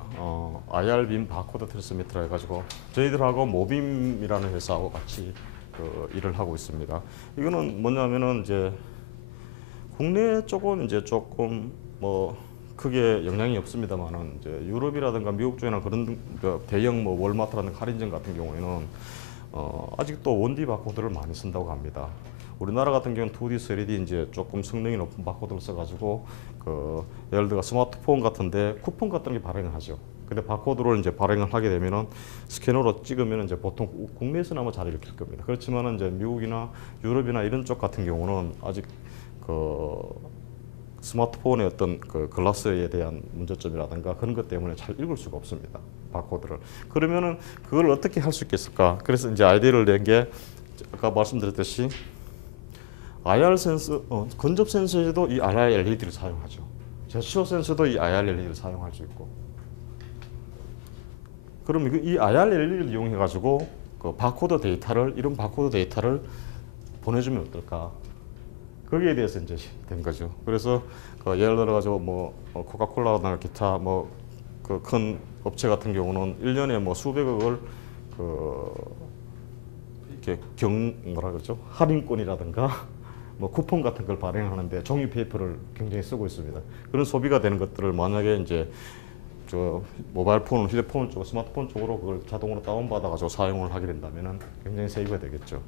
IR빔 바코드 트랜스미터라 해가지고 저희들하고 모빔이라는 회사하고 같이 일을 하고 있습니다. 이거는 뭐냐면은 이제 국내 쪽은 이제 조금 크게 영향이 없습니다만은 이제 유럽이라든가 미국 쪽이나 그런 대형 뭐 월마트라든가 할인점 같은 경우에는 아직도 원디 바코드를 많이 쓴다고 합니다. 우리나라 같은 경우는 2D, 3D 이제 조금 성능이 높은 바코드를 써가지고 예를 들어 스마트폰 같은데 쿠폰 같은 게 발행을 하죠. 근데 바코드를 이제 발행을 하게 되면은 스캐너로 찍으면 이제 보통 국내에서는 아마 잘 읽힐 겁니다. 그렇지만은 이제 미국이나 유럽이나 이런 쪽 같은 경우는 아직 스마트폰의 어떤 글라스에 대한 문제점이라든가 그런 것 때문에 잘 읽을 수가 없습니다. 바코드를. 그러면은 그걸 어떻게 할 수 있겠을까? 그래서 이제 아이디어를 낸 게 아까 말씀드렸듯이 IR 센서, 근접 센서에도 이 IR LED를 사용하죠. 제스처 센서도 이 IR LED를 사용할 수 있고. 그럼 이 IR LED를 이용해 가지고 이런 바코드 데이터를 보내주면 어떨까? 거기에 대해서 이제 된 거죠. 그래서 예를 들어 가지고 뭐 코카콜라나 기타 뭐 큰 업체 같은 경우는 1년에 뭐 수백억을 이렇게 뭐라 그러죠? 할인권이라든가 뭐 쿠폰 같은 걸 발행하는데 종이 페이퍼를 굉장히 쓰고 있습니다. 그런 소비가 되는 것들을 만약에 이제 모바일 폰, 휴대폰 쪽, 스마트폰 쪽으로 그걸 자동으로 다운받아가지고 사용을 하게 된다면은 굉장히 세이브가 되겠죠.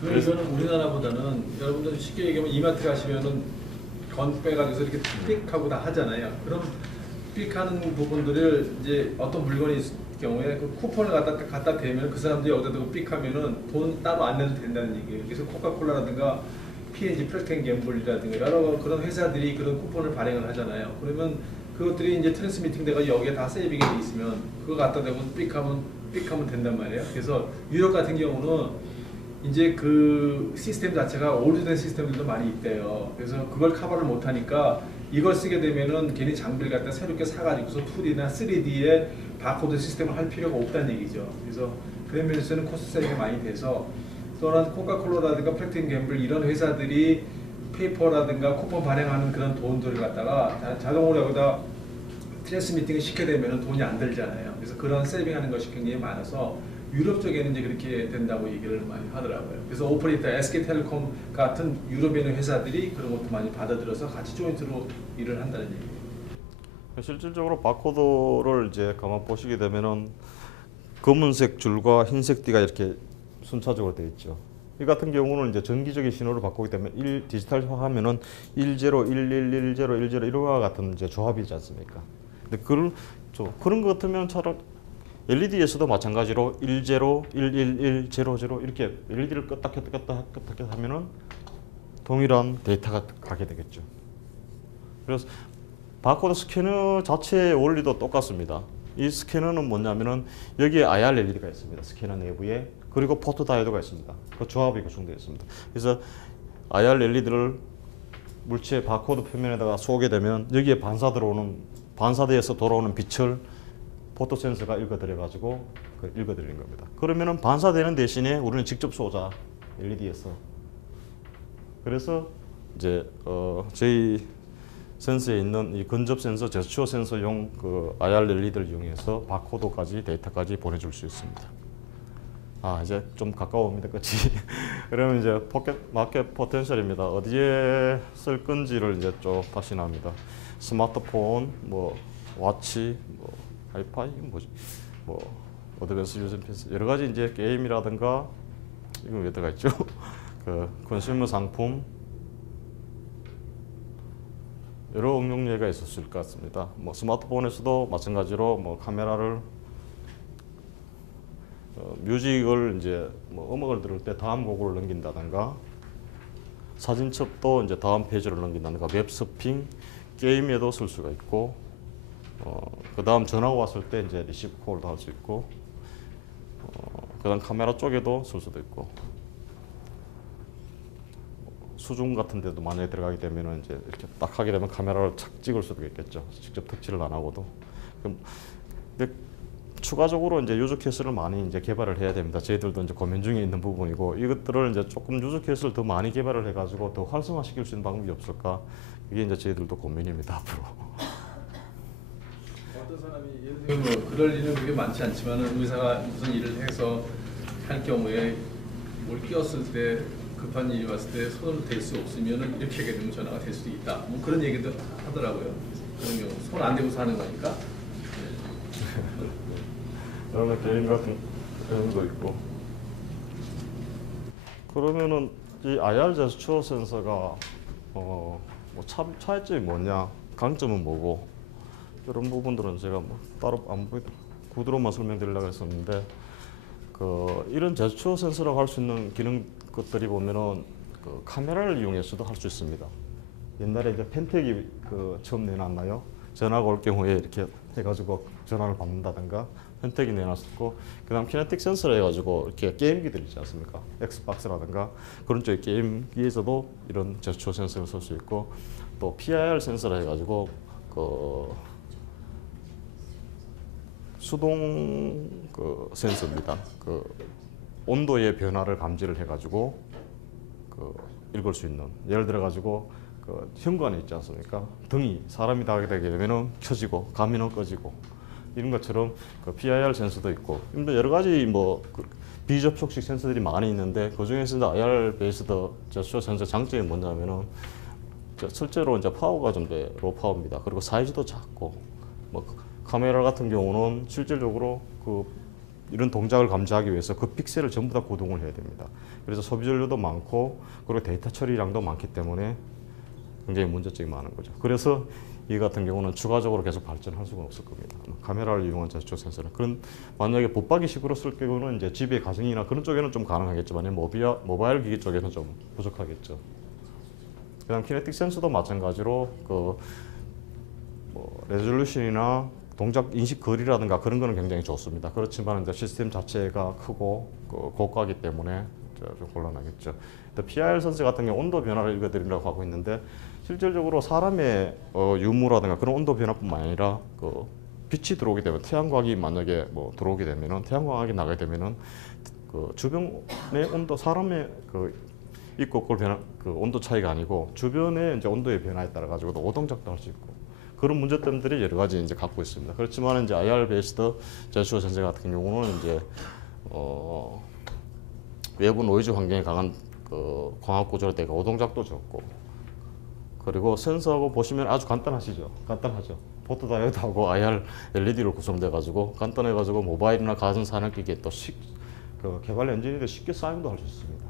그래서는 우리나라보다는 여러분들 쉽게 얘기하면 이마트 가시면은 건 빼가지고 이렇게 삑하고 다 하잖아요. 그럼 삑하는 부분들을 이제 어떤 물건이 있을 경우에 그 쿠폰을 갖다 대면 그 사람들이 여기다 두고 삑하면은 돈 따로 안 내도 된다는 얘기예요. 그래서 코카콜라라든가 P&G, 프록터 & gem블이라든가 여러 그런 회사들이 그런 쿠폰을 발행을 하잖아요. 그러면 그것들이 이제 트랜스미팅 돼가 여기에 다 세이빙이 돼 있으면 그거 갖다 대고 삑하면 된단 말이에요. 그래서 유럽 같은 경우는 이제 그 시스템 자체가 오래된 시스템들도 많이 있대요. 그래서 그걸 커버를 못하니까 이걸 쓰게 되면은 괜히 장비를 갖다 새롭게 사가지고서 2D나 3D의 바코드 시스템을 할 필요가 없다는 얘기죠. 그래서 그런 면에서는 코스트 세이브가 많이 돼서 또는 코카콜라라든가 프록터 & gem블 이런 회사들이 페이퍼라든가 쿠폰 발행하는 그런 돈들을 갖다가 자동으로 여기다 트랜스미팅을 시켜야 되면 돈이 안 들잖아요. 그래서 그런 세이빙하는 것이 굉장히 많아서 유럽 쪽에는 이제 그렇게 된다고 얘기를 많이 하더라고요. 그래서 오퍼레이터 SK텔레콤 같은 유럽에 있는 회사들이 그런 것도 많이 받아들여서 같이 조인트로 일을 한다는 얘기예요. 실질적으로 바코드를 이제 가만 보시게 되면은 검은색 줄과 흰색 띠가 이렇게 순차적으로 되어 있죠. 이 같은 경우는 이제 전기적인 신호를 바꾸기 때문에 디지털화하면은 10, 11, 10, 10 이와 같은 이제 조합이지 않습니까? 근데 그런 것 같으면 차라리 LED에서도 마찬가지로 10, 111, 00 이렇게 LED를 껐다 켰다 하면은 동일한 데이터가 가게 되겠죠. 그래서 바코드 스캐너 자체의 원리도 똑같습니다. 이 스캐너는 뭐냐면은 여기에 IR LED가 있습니다. 스캐너 내부에. 그리고 포토 다이오드가 있습니다. 그 조합이 구성되어 있습니다. 그래서 IR LED를 물체 바코드 표면에다가 쏘게 되면 여기에 반사대에서 돌아오는 빛을 포토 센서가 읽어들여 가지고 읽어드리는 겁니다. 그러면은 반사되는 대신에 우리는 직접 쏘자 LED에서. 그래서 이제 저희 센서에 있는 이 근접 센서, 제스처 센서용 IR LED를 이용해서 바코드까지 데이터까지 보내줄 수 있습니다. 이제 좀 가까워옵니다, 끝이. 그러면 이제 마켓 포텐셜입니다. 어디에 쓸 건지를 이제 좀 다시 나옵니다. 스마트폰, 뭐 와치, 뭐 하이파이, 어드밴스 유저 피스 여러 가지 이제 게임이라든가 이건 왜 들어가 있죠? 컨슈머 상품 여러 응용 예가 있었을 것 같습니다. 뭐 스마트폰에서도 마찬가지로 뭐 카메라를 뮤직을 이제 뭐 음악을 들을 때 다음 곡을 넘긴다든가 사진첩도 이제 다음 페이지를 넘긴다든가 웹서핑 게임에도 쓸 수가 있고 그 다음 전화가 왔을 때 이제 리시브 콜도 할 수 있고 그 다음 카메라 쪽에도 쓸 수도 있고 수중 같은 데도 만약에 들어가게 되면 이제 이렇게 딱 하게 되면 카메라를 착 찍을 수도 있겠죠. 직접 터치를 안 하고도. 근데 추가적으로 이제 유저 케이스를 많이 이제 개발을 해야 됩니다. 저희들도 이제 고민 중에 있는 부분이고 이것들을 이제 조금 유저 케이스를 더 많이 개발을 해가지고 더 활성화시킬 수 있는 방법이 없을까? 이게 이제 저희들도 고민입니다 앞으로. 어떤 사람이 예를 들면 뭐 그럴 일은 그렇게 많지 않지만 의사가 무슨 일을 해서 할 경우에 뭘 끼웠을 때 급한 일이 왔을 때 손으로 댈 수 없으면 이렇게 하게 되면 전화가 될 수도 있다. 뭐 그런 얘기도 하더라고요. 그런 경우 손 안 대고 사는 거니까. 그러면 게임 같은 경우도 있고. 그러면은 이 IR 제스처 센서가 뭐 차이점이 뭐냐, 강점은 뭐고, 이런 부분들은 제가 뭐 따로 구두로만 설명드리려고 했었는데, 이런 제스처 센서라고 할 수 있는 기능 것들이 보면은 카메라를 이용해서도 할 수 있습니다. 옛날에 이제 펜텍이 처음 내놨나요? 전화가 올 경우에 이렇게 해가지고 전화를 받는다든가 펜텍이 내놨었고, 그다음 키네틱 센서를 해가지고 이렇게 게임기들 있지 않습니까? 엑스박스라든가 그런 쪽의 게임기에서도 이런 제스처 센서를 쓸 수 있고, 또 PIR 센서를 해가지고 수동 센서입니다. 온도의 변화를 감지를 해가지고 읽을 수 있는, 예를 들어 가지고 현관에 있지 않습니까? 등이 사람이 닿게 되게 되면은 켜지고 가면은 꺼지고, 이런 것처럼 PIR 센서도 있고, 여러 가지 비접촉식 센서들이 많이 있는데, 그 중에서 IR 베이스드 제스처 센서 장점이 뭐냐면은 실제로 이제 파워가 좀 로우 파워입니다. 그리고 사이즈도 작고, 카메라 같은 경우는 실질적으로 이런 동작을 감지하기 위해서 그 픽셀을 전부 다 구동을 해야 됩니다. 그래서 소비 전류도 많고, 그리고 데이터 처리량도 많기 때문에 굉장히 문제점이 많은 거죠. 그래서 이 같은 경우는 추가적으로 계속 발전할 수가 없을 겁니다. 카메라를 이용한 제스처 센서는. 만약에 붙박이식으로 쓸 경우는 이제 집의 가정이나 그런 쪽에는 좀 가능하겠지만, 모바일 기기 쪽에는 좀 부족하겠죠. 그다음 키네틱 센서도 마찬가지로 레졸루션이나 동작 인식 거리라든가 그런 거는 굉장히 좋습니다. 그렇지만 이제 시스템 자체가 크고 고가이기 때문에 좀 곤란하겠죠. PIR 센서 같은 경우 온도 변화를 읽어드리려고 하고 있는데, 실질적으로 사람의 유무라든가 그런 온도 변화뿐만 아니라 빛이 들어오게 되면, 태양광이 만약에 들어오게 되면은, 태양광이 나게 되면은 주변의 온도, 사람의 있고 온도 차이가 아니고 주변의 이제 온도의 변화에 따라 가지고도 오동작도 할 수 있고, 그런 문제점들이 여러 가지 이제 갖고 있습니다. 그렇지만 이제 IR 베이스드 제스처 센서 같은 경우는 이제 외부 노이즈 환경에 강한 광학 구조로 되고 오동작도 적고, 그리고 센서하고 보시면 아주 간단하시죠. 간단하죠. 포토 다이오드하고 IR LED로 구성돼 가지고 간단해 가지고 모바일이나 가전 산업기기에 또 개발 엔진들이 쉽게 사용도 할 수 있습니다.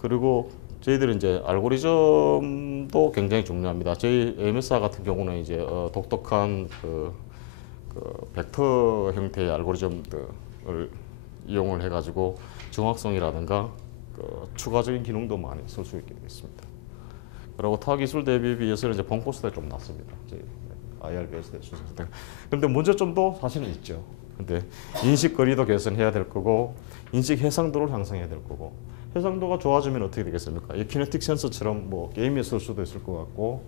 그리고 저희들은 이제 알고리즘도 굉장히 중요합니다. 저희 AMSR 같은 경우는 이제 독특한 벡터 형태의 알고리즘을 이용을 해가지고 정확성이라든가 추가적인 기능도 많이 쓸 수 있게 되겠습니다. 그리고 타 기술 대비에 비해서는 이제 본 코스트가 좀 낮습니다. 저희 IR 베이스드 제스처. 근데 문제점도 사실은 있죠. 근데 인식 거리도 개선해야 될 거고, 인식 해상도를 향상해야 될 거고, 해상도가 좋아지면 어떻게 되겠습니까? 이 키네틱 센서처럼 게임에 쓸 수도 있을 것 같고,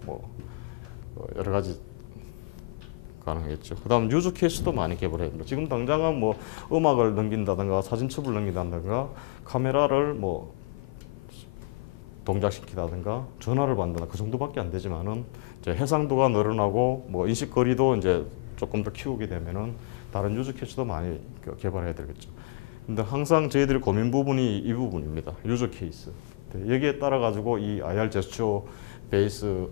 여러 가지 가능하겠죠. 그다음 유즈 케이스도 많이 개발해야 됩니다. 지금 당장은 음악을 넘긴다든가 사진첩을 넘긴다든가 카메라를 동작시키다든가 전화를 받는다, 그 정도밖에 안 되지만은 이제 해상도가 늘어나고 인식 거리도 이제 조금 더 키우게 되면은 다른 유즈 케이스도 많이 개발해야 되겠죠. 근데 항상 저희들이 고민 부분이 이 부분입니다. 유저 케이스. 여기에 따라 가지고 이 IR 제스처 베이스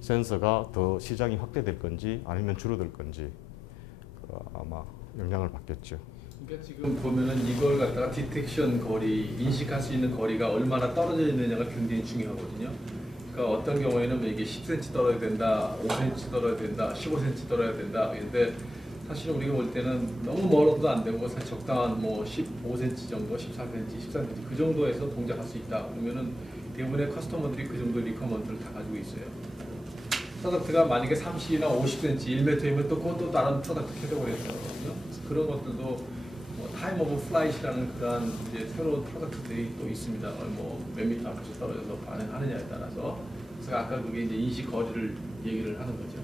센서가 더 시장이 확대될 건지 아니면 줄어들 건지 아마 영향을 받겠죠. 그러니까 지금 보면은 이걸 갖다가 디텍션 거리, 인식할 수 있는 거리가 얼마나 떨어져 있느냐가 굉장히 중요하거든요. 그러니까 어떤 경우에는 이게 10cm 떨어야 된다, 5cm 떨어야 된다, 15cm 떨어야 된다. 근데 사실은 우리가 볼 때는 너무 멀어도 안 되고 사실 적당한 15cm 정도, 14cm, 13cm 그 정도에서 동작할 수 있다. 그러면은 대부분의 커스터머들이 그 정도 리커먼드를 다 가지고 있어요. 프로덕트가 만약에 30이나 50cm, 1m이면 또 그것도 다른 프로덕트 캐테고리였거든요. 그런 것들도 타임 오브 플라이트라는 그런 이제 새로운 프로덕트들이 또 있습니다. 몇 미터 앞에서 떨어져서 반응하느냐에 따라서. 그래서 아까 그게 이제 인식 거리를 얘기를 하는 거죠.